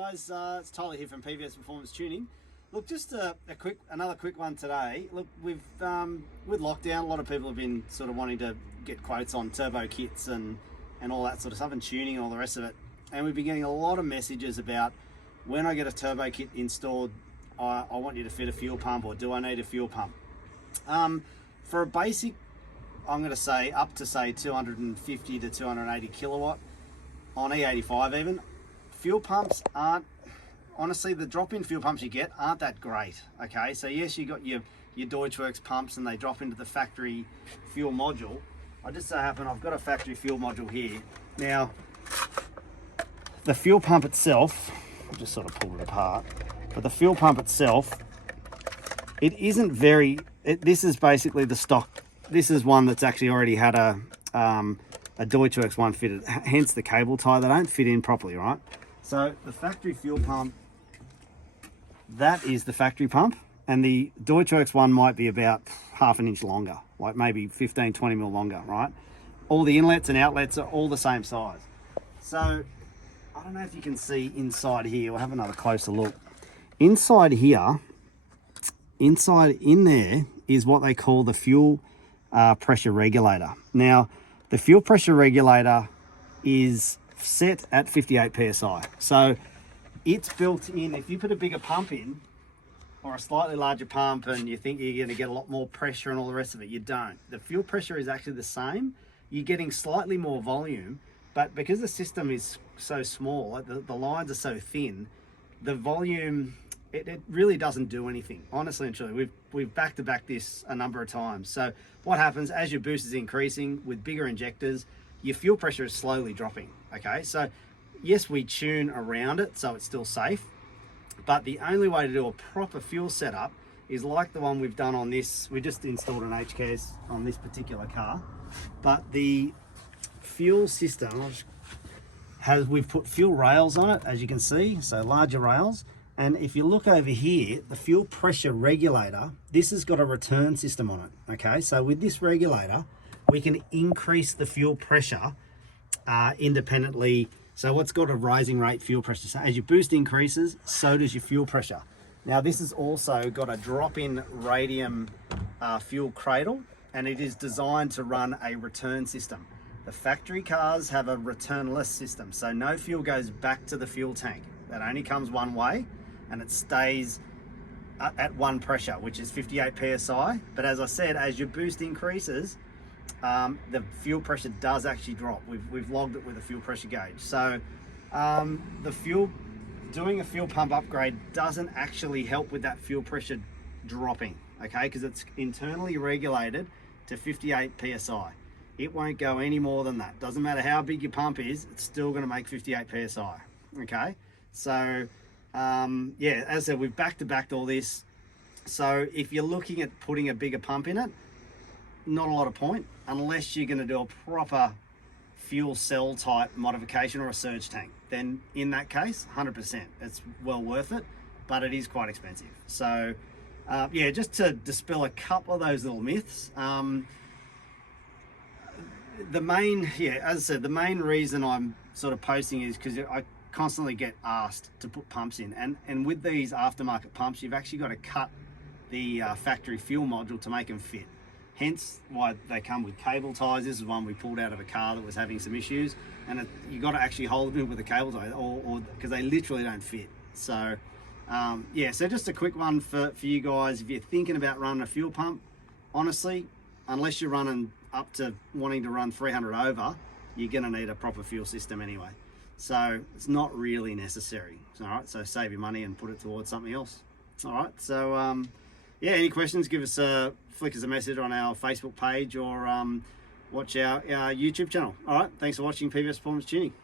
guys, it's Tyler here from p.v.s Performance Tuning. Look, just another quick one today. Look, with lockdown, a lot of people have been sort of wanting to get quotes on turbo kits and all that sort of stuff, and tuning and all the rest of it. And we've been getting a lot of messages about when I get a turbo kit installed, I want you to fit a fuel pump, or do I need a fuel pump? For a basic, I'm going to say up to say 250 to 280 kilowatt on E85 even. Fuel pumps aren't, honestly, the drop-in fuel pumps you get aren't that great, okay? So yes, you got your Deutschwerks pumps and they drop into the factory fuel module. I just so happen I've got a factory fuel module here. Now, the fuel pump itself, I'll just sort of pull it apart, but the fuel pump itself, it isn't very, this is basically the stock. This is one that's actually already had a Deutschwerks one fitted, hence the cable tie. They don't fit in properly, right? So the factory fuel pump, that is the factory pump, and the Deutschwerks one might be about half an inch longer, like maybe 15, 20 mil longer, right? All the inlets and outlets are all the same size. So I don't know if you can see inside here. We'll have another closer look. Inside here, inside in there is what they call the fuel pressure regulator. Now, the fuel pressure regulator is set at 58 psi. So it's built in. If you put a bigger pump in, or a slightly larger pump, and you think you're going to get a lot more pressure and all the rest of it, you don't. The fuel pressure is actually the same. You're getting slightly more volume, but because the system is so small, the lines are so thin, the volume, it really doesn't do anything, honestly and truly. We've back-to-back this a number of times. So what happens as your boost is increasing with bigger injectors, your fuel pressure is slowly dropping, okay? So yes, we tune around it so it's still safe, but the only way to do a proper fuel setup is like the one we've done on this. We just installed an HKS on this particular car, but the fuel system we've put fuel rails on it, as you can see, so larger rails. And if you look over here, the fuel pressure regulator, this has got a return system on it, okay? So with this regulator, we can increase the fuel pressure independently. So what's got a rising rate fuel pressure? So as your boost increases, so does your fuel pressure. Now this has also got a drop-in radium fuel cradle, and it is designed to run a return system. The factory cars have a returnless system, so no fuel goes back to the fuel tank. That only comes one way, and it stays at one pressure, which is 58 psi. But as I said, as your boost increases, the fuel pressure does actually drop. We've logged it with a fuel pressure gauge. So doing a fuel pump upgrade doesn't actually help with that fuel pressure dropping, okay? Because it's internally regulated to 58 psi. It won't go any more than that. Doesn't matter how big your pump is, it's still going to make 58 psi, okay? So yeah, as I said, we've back-to-backed all this. So if you're looking at putting a bigger pump in it, not a lot of point, unless you're going to do a proper fuel cell type modification or a surge tank. Then in that case, 100%, it's well worth it, but it is quite expensive. So yeah, just to dispel a couple of those little myths, the main reason I'm sort of posting is because I constantly get asked to put pumps in, and with these aftermarket pumps, you've actually got to cut the factory fuel module to make them fit. Hence why they come with cable ties. This is one we pulled out of a car that was having some issues, and you got to actually hold it with a cable tie, or because they literally don't fit. So yeah, so just a quick one for you guys. If you're thinking about running a fuel pump, honestly, unless you're running up to wanting to run 300 over, you're going to need a proper fuel system anyway. So it's not really necessary. All right, so save your money and put it towards something else. All right, so yeah, any questions, give us flick us a message on our Facebook page, or watch our YouTube channel. All right, thanks for watching p.v.s Performance Tuning.